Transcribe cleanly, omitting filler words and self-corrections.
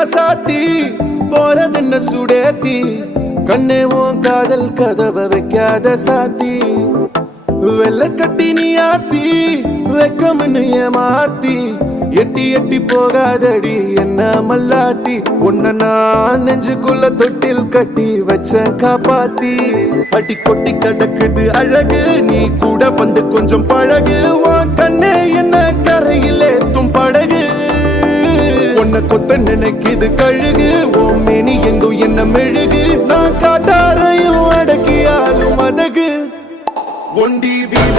ராசாத்தி போறதென்ன சுடேத்தி கண்ணே உன் காதல் கதவை வைக்காத சாத்தி வெள்ள கட்டி நீ ஆத்தி வெக்கம்னு ஏமாத்தி எட்டி எட்டி போகாதடி என்ன மல்லாட்டி உன்ன நான் நெஞ்சுக்குள்ள தொட்டில் கட்டி வச்ச காப்பாத்தி அடி கொட்டி கடக்குது அழகு நீ கூட வந்து கொஞ்சம் பழகு உன் கண்ணே என்ன கரையிலே தும் படகு உன்னை கொத்த நினைக்குது கழுகு ஓ மேனி எங்கும் என்ன மெழுகு நான் காட்டாரையும் அடக்கியாலும் அதகு ஒண்டி வீட